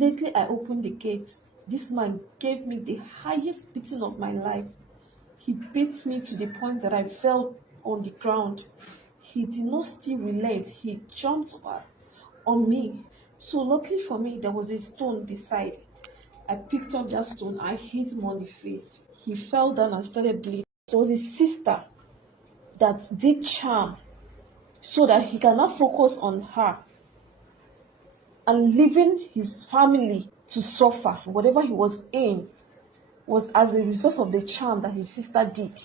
Immediately I opened the gate. This man gave me the highest beating of my life. He beat me to the point that I fell on the ground. He did not still relent. He jumped on me. So luckily for me, there was a stone beside. I picked up that stone. I hit him on the face. He fell down and started bleeding. It was his sister that did charm so that he cannot focus on her and leaving his family to suffer. Whatever he was in was as a result of the charm that his sister did.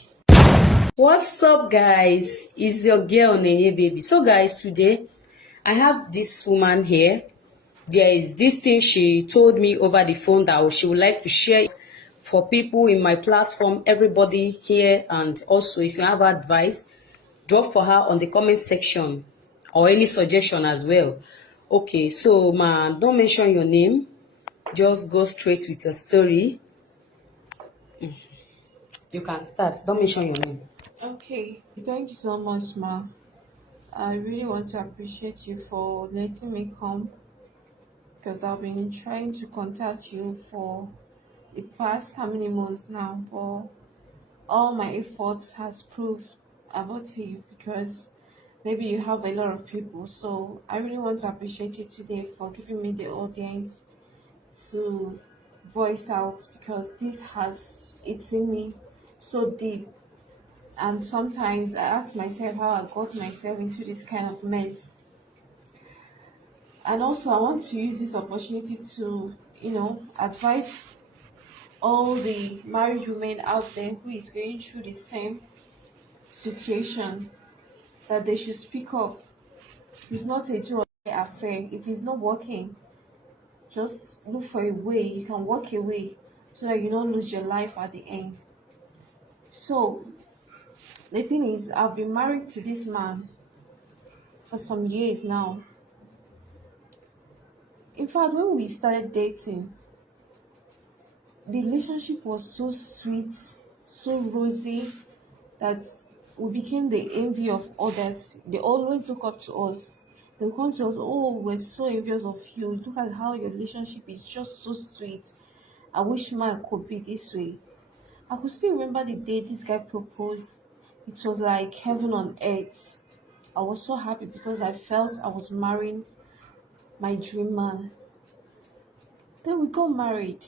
What's up, guys? It's your girl Nenye Baby. So guys, today I have this woman here. There is this thing she told me over the phone that she would like to share it for people in my platform, everybody here. And also, if you have advice, drop for her on the comment section or any suggestion as well. Okay, so man, don't mention your name, just go straight with your story. You can start. Don't mention your name. Okay, thank you so much, ma. I really want to appreciate you for letting me come, because I've been trying to contact you for the past how many months now, but all my efforts has proved abortive because maybe you have a lot of people. So I really want to appreciate you today for giving me the audience to voice out, because this has eaten me so deep. And sometimes I ask myself how I got myself into this kind of mess. And also I want to use this opportunity to, advise all the married women out there who is going through the same situation, that they should speak up. It's not a do or die affair. If it's not working, just look for a way. You can walk away so that you don't lose your life at the end. So the thing is, I've been married to this man for some years now. In fact, when we started dating, the relationship was so sweet, so rosy, that we became the envy of others. They always look up to us. They come to us, oh, we're so envious of you. Look at how your relationship is just so sweet. I wish mine could be this way. I could still remember the day this guy proposed. It was like heaven on earth. I was so happy because I felt I was marrying my dream man. Then we got married.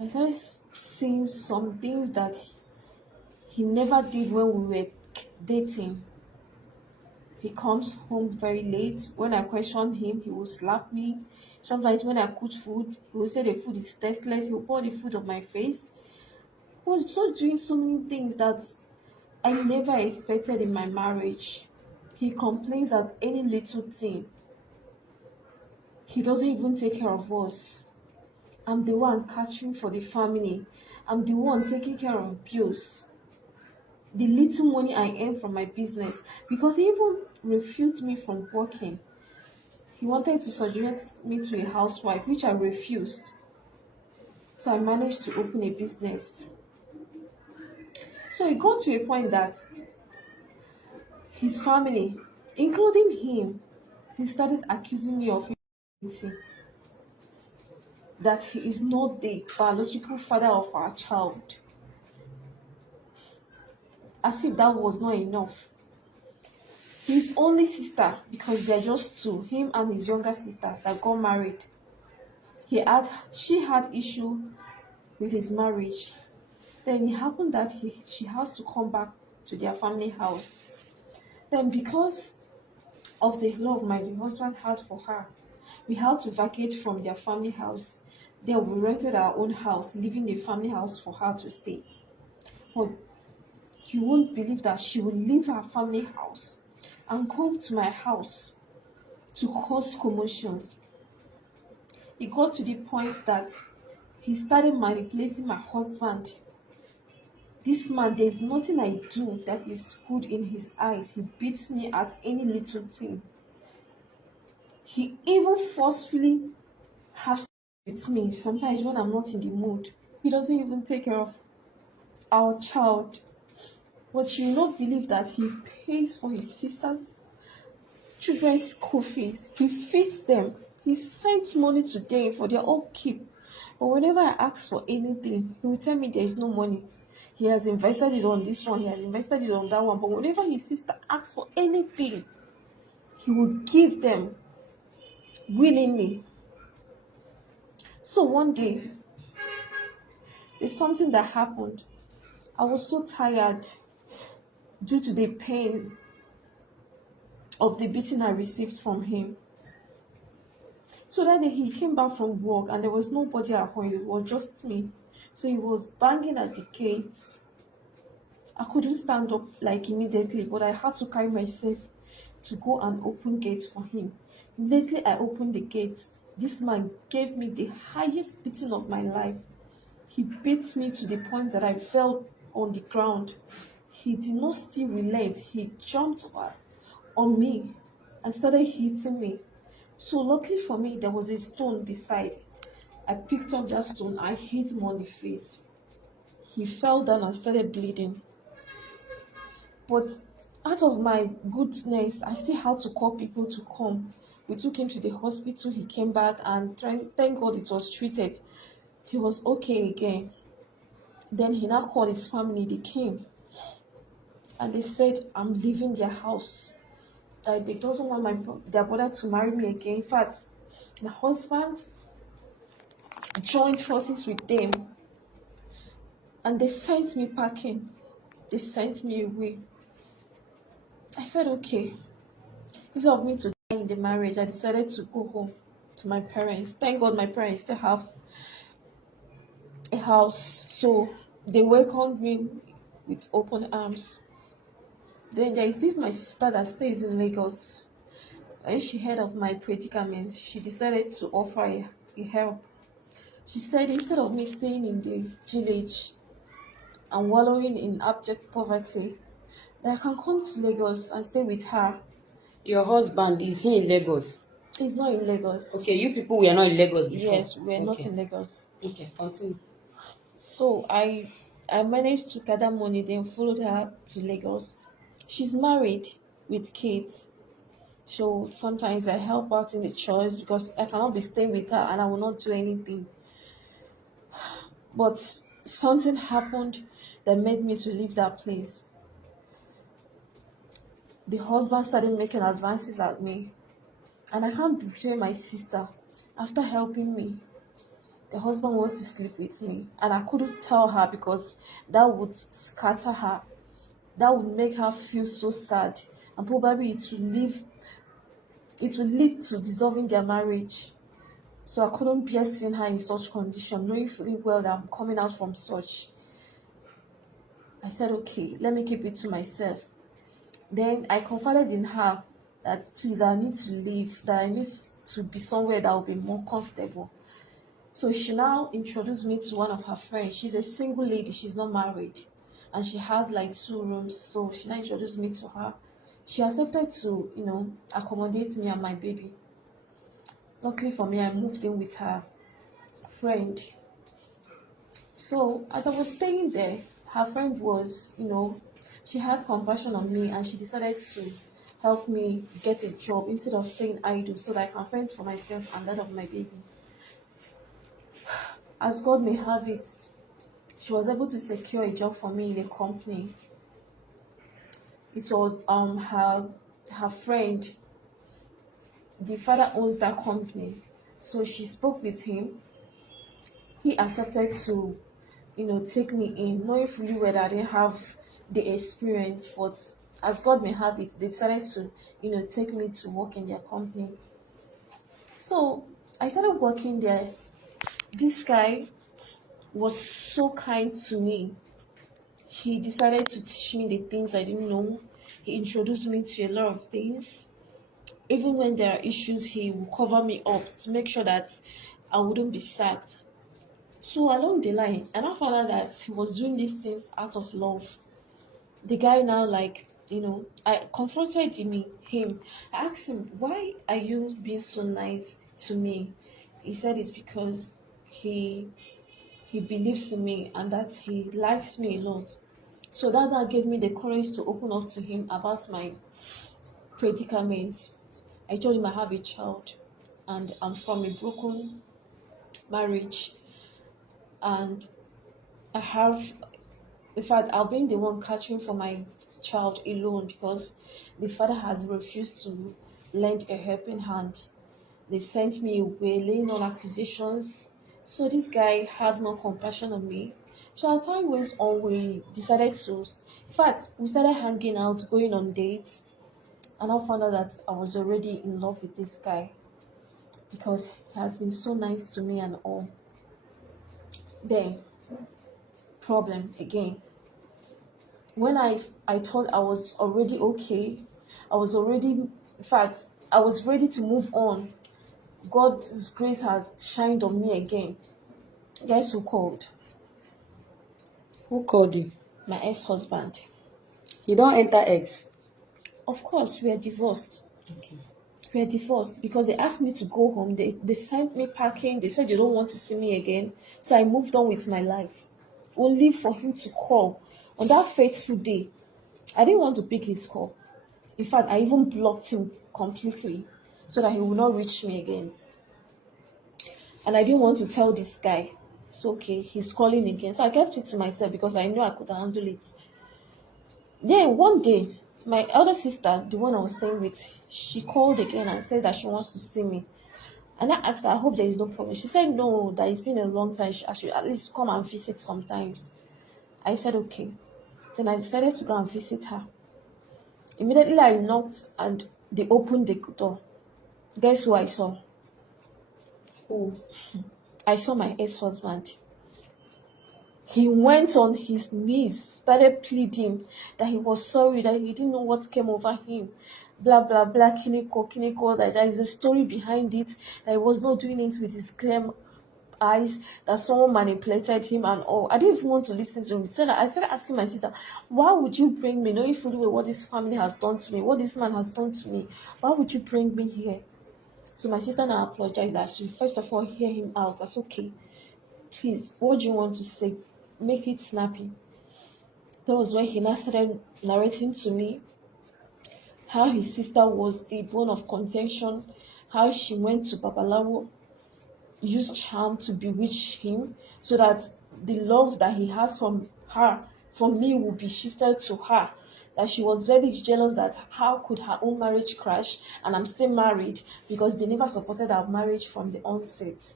I started seeing some things that he never did when we were dating. He comes home very late. When I question him, he will slap me. Sometimes when I cook food, he will say the food is tasteless. He will pour the food on my face. He was so doing so many things that I never expected in my marriage. He complains at any little thing. He doesn't even take care of us. I'm the one catering for the family. I'm the one taking care of bills. The little money I earn from my business, because he even refused me from working. He wanted to subject me to a housewife, which I refused. So I managed to open a business. So it got to a point that his family, including him, they started accusing me of infidelity, that he is not the biological father of our child. As if that was not enough. His only sister, because they're just two, him and his younger sister that got married, she had issue with his marriage. Then it happened that she has to come back to their family house. Then because of the love my husband had for her, we had to vacate from their family house. Then we rented our own house, leaving the family house for her to stay. But you won't believe that she would leave her family house and come to my house to cause commotions. It got to the point that he started manipulating my husband. This man, there's nothing I do that is good in his eyes. He beats me at any little thing. He even forcefully has sex with me sometimes when I'm not in the mood. He doesn't even take care of our child. But you will not believe that he pays for his sister's children's school fees. He feeds them. He sent money to them for their upkeep. But whenever I ask for anything, he will tell me there is no money. He has invested it on this one, he has invested it on that one. But whenever his sister asks for anything, he would give them willingly. So one day, there's something that happened. I was so tired due to the pain of the beating I received from him. So that day he came back from work and there was nobody at home, it was just me. So he was banging at the gate. I couldn't stand up like immediately, but I had to carry myself to go and open gate for him. Immediately I opened the gate. This man gave me the highest beating of my life. He beat me to the point that I fell on the ground. He did not still relent. He jumped on me and started hitting me. So luckily for me, there was a stone beside. I picked up that stone. I hit him on the face. He fell down and started bleeding. But out of my goodness, I still had to call people to come. We took him to the hospital. He came back and thank God it was treated. He was okay again. Then he now called his family. They came and they said, I'm leaving their house. They doesn't want their brother to marry me again. In fact, my husband joined forces with them and they sent me packing. They sent me away. I said, okay. Instead of me to die in the marriage, I decided to go home to my parents. Thank God my parents still have a house. So they welcomed me with open arms. Then there is this my sister that stays in Lagos. When she heard of my predicament, she decided to offer a help. She said instead of me staying in the village and wallowing in abject poverty, that I can come to Lagos and stay with her. Your husband, is he in Lagos? He's not in Lagos. Okay, you people were not in Lagos before. Yes, we're not in Lagos. Okay, continue. So I managed to gather money, then followed her to Lagos. She's married with kids. So sometimes I help out in the church because I cannot be staying with her and I will not do anything. But something happened that made me to leave that place. The husband started making advances at me. And I can't betray my sister after helping me. The husband wants to sleep with me. And I couldn't tell her because that would scatter her. That would make her feel so sad. And probably it would lead to dissolving their marriage. So I couldn't bear seeing her in such condition, knowing fully well that I'm coming out from such. I said, okay, let me keep it to myself. Then I confided in her that please, I need to leave, that I need to be somewhere that will be more comfortable. So she now introduced me to one of her friends. She's a single lady, she's not married. And she has like 2 rooms. So she now introduced me to her. She accepted to, accommodate me and my baby. Luckily for me, I moved in with her friend. So as I was staying there, her friend was, she had compassion on me and she decided to help me get a job instead of staying idle so that I can fend for myself and that of my baby. As God may have it, she was able to secure a job for me in a company. It was her friend. The father owns that company. So she spoke with him. He accepted to, take me in, knowing fully well that I didn't have the experience, but as God may have it, they decided to, take me to work in their company. So I started working there. This guy was so kind to me. He decided to teach me the things I didn't know. He introduced me to a lot of things. Even when there are issues, he will cover me up to make sure that I wouldn't be sacked. So along the line, I now found out that he was doing these things out of love. The guy now, I confronted him. I asked him, why are you being so nice to me? He said it's because he believes in me and that he likes me a lot. So that gave me the courage to open up to him about my predicament. I told him I have a child and I'm from a broken marriage, and I have, in fact, I've been the one catching for my child alone because the father has refused to lend a helping hand. They sent me away, laying on accusations. So this guy had more compassion on me. So as time went on, we decided to, in fact, we started hanging out, going on dates, and I found out that I was already in love with this guy because he has been so nice to me and all. Then, problem again. When I thought I was already okay, I was already, in fact, I was ready to move on. God's grace has shined on me again. Guess who called? Who called you? My ex-husband. You don't enter X. Of course, we are divorced. Okay. We are divorced because they asked me to go home. They sent me packing. They said you don't want to see me again. So I moved on with my life. Only for him to call on that fateful day. I didn't want to pick his call. In fact, I even blocked him completely so that he would not reach me again. And I didn't want to tell this guy. It's okay, he's calling again. So I kept it to myself because I knew I could handle it. Then one day, my elder sister, the one I was staying with, she called again and said that she wants to see me. And I asked her, I hope there is no problem. She said, no, that it's been a long time. I should at least come and visit sometimes. I said, okay. Then I decided to go and visit her. Immediately I knocked and they opened the door. Guess who I saw? Who? I saw my ex-husband. He went on his knees, started pleading that he was sorry, that he didn't know what came over him. Blah, blah, blah, kiniko, that there is a story behind it, that he was not doing it with his clear eyes, that someone manipulated him and all. I didn't even want to listen to him. I started asking my sister, why would you bring me, knowing fully well what this family has done to me, what this man has done to me? Why would you bring me here? So my sister now apologized that she first of all hear him out. That's okay. Please, what do you want to say? Make it snappy. That was when he now started narrating to me how his sister was the bone of contention, how she went to Babalaw0, used charm to bewitch him so that the love that he has from her, from me, will be shifted to her. That she was very jealous that how could her own marriage crash and I'm still married because they never supported our marriage from the onset.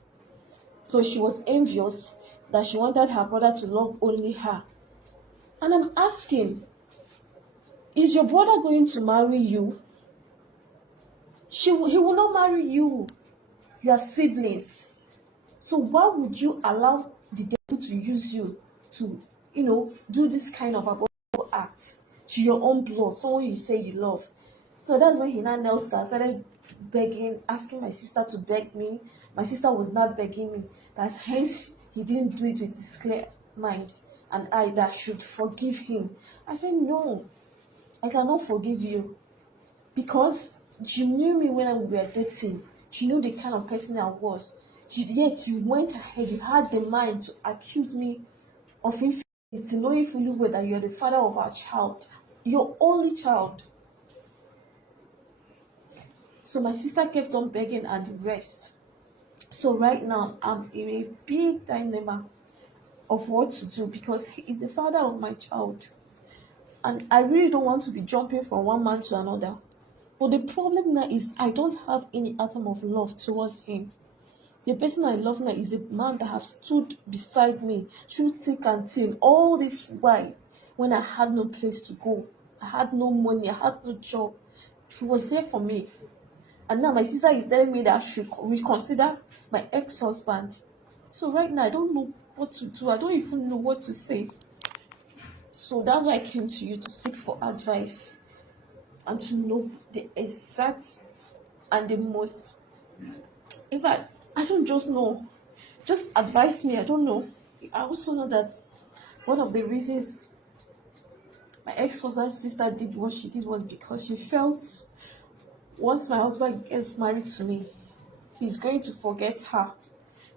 So she was envious that she wanted her brother to love only her. And I'm asking, is your brother going to marry you? He will not marry you. You are siblings. So why would you allow the devil to use you to, do this kind of abominable act to your own blood, someone you say you love? So that's when he now knelt down, started begging, asking my sister to beg me. My sister was not begging me. That hence he didn't do it with his clear mind, and I that should forgive him. I said, no, I cannot forgive you because you knew me when we were dating. You knew the kind of person I was. Yet you went ahead, you had the mind to accuse me of infidelity, knowing fully well that you're the father of our child, your only child. So my sister kept on begging and the rest. So right now, I'm in a big dilemma of what to do because he is the father of my child. And I really don't want to be jumping from one man to another. But the problem now is I don't have any atom of love towards him. The person I love now is the man that has stood beside me through thick and thin all this while when I had no place to go. I had no money, I had no job. He was there for me. And now my sister is telling me that I should reconsider my ex-husband. So right now, I don't know what to do. I don't even know what to say. So that's why I came to you to seek for advice and to know the exact and the most. In fact, I don't just know. Just advise me. I don't know. I also know that one of the reasons my ex-husband's sister did what she did was because she felt once my husband gets married to me, he's going to forget her.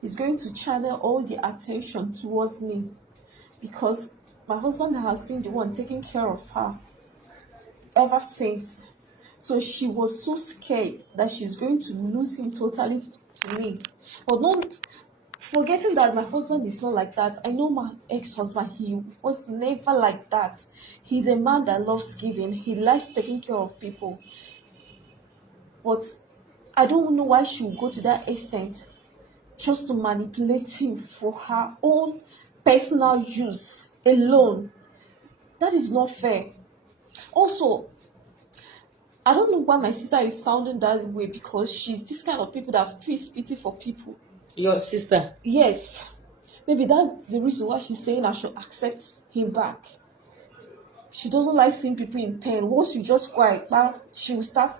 He's going to channel all the attention towards me because my husband has been the one taking care of her ever since. So she was so scared that she's going to lose him totally to me. But not forgetting that my husband is not like that. I know my ex-husband, he was never like that. He's a man that loves giving. He likes taking care of people. But I don't know why she would go to that extent just to manipulate him for her own personal use alone. That is not fair. Also, I don't know why my sister is sounding that way, because she's this kind of people that feels pity for people. Your sister? Yes. Maybe that's the reason why she's saying I should accept him back. She doesn't like seeing people in pain. Once you just quiet, now she will start,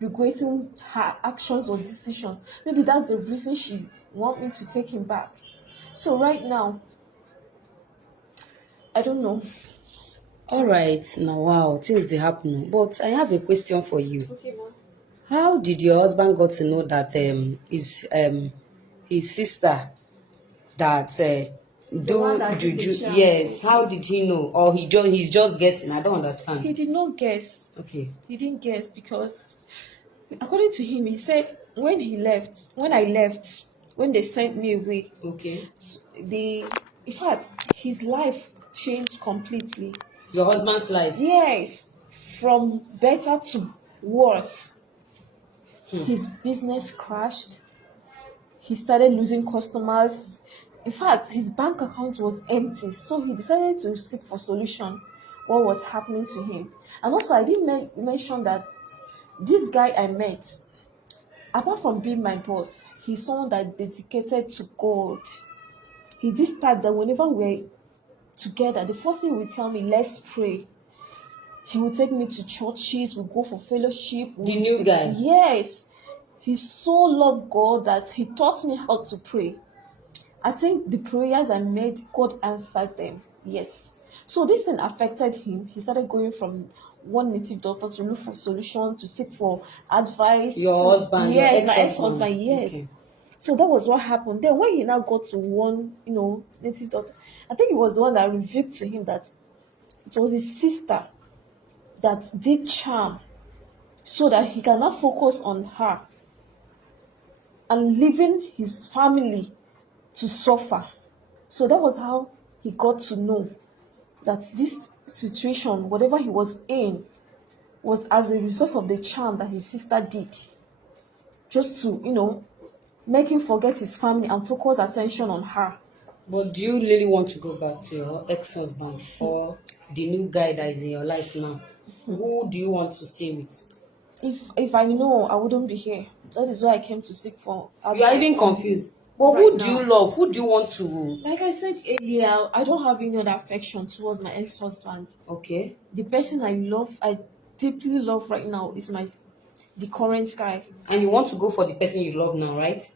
regretting her actions or decisions. Maybe that's the reason she wants me to take him back. So right now, I don't know. All right, now wow, things they happen. But I have a question for you. Okay, ma'am. How did your husband got to know that his sister that the one do that did the juju? charm. Yes. How did he know? Or he's just guessing? I don't understand. He did not guess. Okay. He didn't guess because, according to him, he said when I left, when they sent me away, Okay. in fact, his life changed completely. Your husband's life? Yes, from better to worse. His business crashed. He started losing customers. In fact, his bank account was empty. So he decided to seek for solution what was happening to him. And also, I didn't mention that this guy I met, apart from being my boss, he's someone that dedicated to God. He's this type that whenever we're together, the first thing he will tell me, let's pray. He will take me to churches, we'll go for fellowship. The new guy? Yes. He so loved God that he taught me how to pray. I think the prayers I made, God answered them. Yes. So this thing affected him. He started going from one native doctor to look for solution, to seek for advice. Your husband? Yes, your my ex-husband, yes. Okay. So that was what happened. Then when he now got to one, native doctor, I think it was the one that revealed to him that it was his sister that did charm so that he cannot focus on her and leaving his family to suffer. So that was how he got to know that this situation, whatever he was in, was as a result of the charm that his sister did, just to, make him forget his family and focus attention on her. But do you really want to go back to your ex-husband or the new guy that is in your life now? Who do you want to stay with? If I know, I wouldn't be here. That is why I came to seek for advice. You are even confused. But Right who do now. you love? Who do you want to? Like I said earlier, I don't have any other affection towards my ex-husband. Okay. The person I deeply love right now is the current guy. And you want to go for the person you love now, right?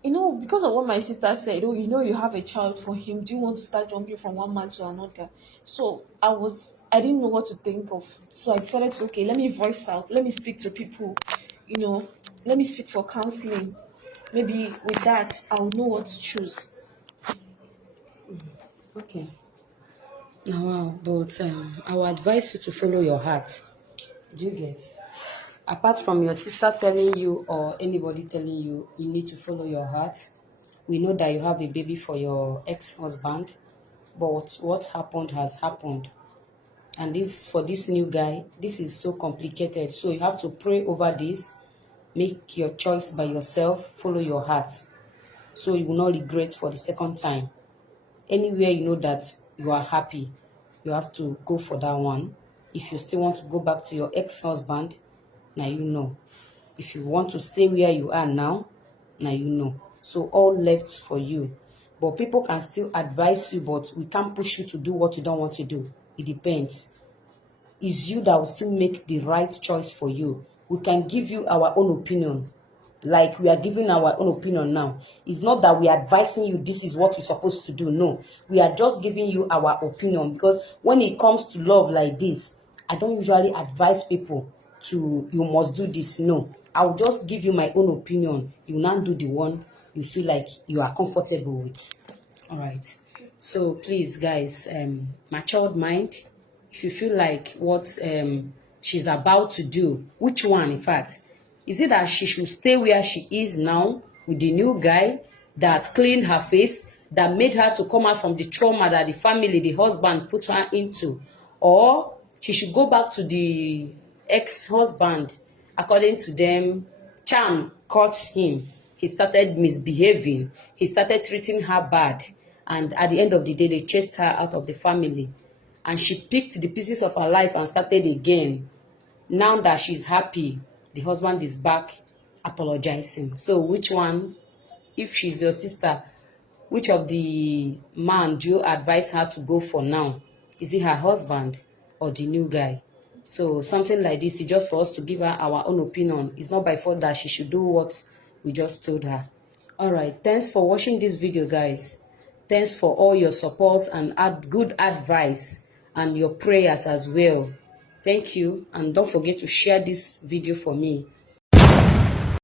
Because of what my sister said, you have a child for him. Do you want to start jumping from one man to another? So I didn't know what to think of. So I decided to, okay, let me voice out. Let me speak to people. Let me seek for counseling. Maybe with that, I'll know what to choose. Okay. Now, wow, but I will advise you to follow your heart. Do you get? Apart from your sister telling you or anybody telling you, you need to follow your heart. We know that you have a baby for your ex-husband, but what happened has happened. And for this new guy, this is so complicated. So you have to pray over this, make your choice by yourself, follow your heart. So you will not regret for the second time. Anywhere you know that you are happy, you have to go for that one. If you still want to go back to your ex-husband, now you know. If you want to stay where you are now you know. So all left for you. But people can still advise you, but we can't push you to do what you don't want to do. It depends. It's you that will still make the right choice for you. We can give you our own opinion, like we are giving our own opinion now. It's not that we are advising you this is what you're supposed to do. No, we are just giving you our opinion, because when it comes to love like this, I don't usually advise people to you must do this. No, I'll just give you my own opinion. You now do the one you feel like you are comfortable with. All right. So please, guys, matured mind. If you feel like what she's about to do? Which one, in fact? Is it that she should stay where she is now with the new guy that cleaned her face, that made her to come out from the trauma that the family, the husband put her into? Or she should go back to the ex-husband? According to them, charm caught him. He started misbehaving. He started treating her bad. And at the end of the day, they chased her out of the family. And she picked the pieces of her life and started again. Now that she's happy, the husband is back apologizing. So which one, if she's your sister, which of the man do you advise her to go for now? Is it her husband or the new guy? So something like this is just for us to give her our own opinion. It's not by fault that she should do what we just told her. All right, thanks for watching this video, guys. Thanks for all your support and good advice and your prayers as well. Thank you, and don't forget to share this video for me.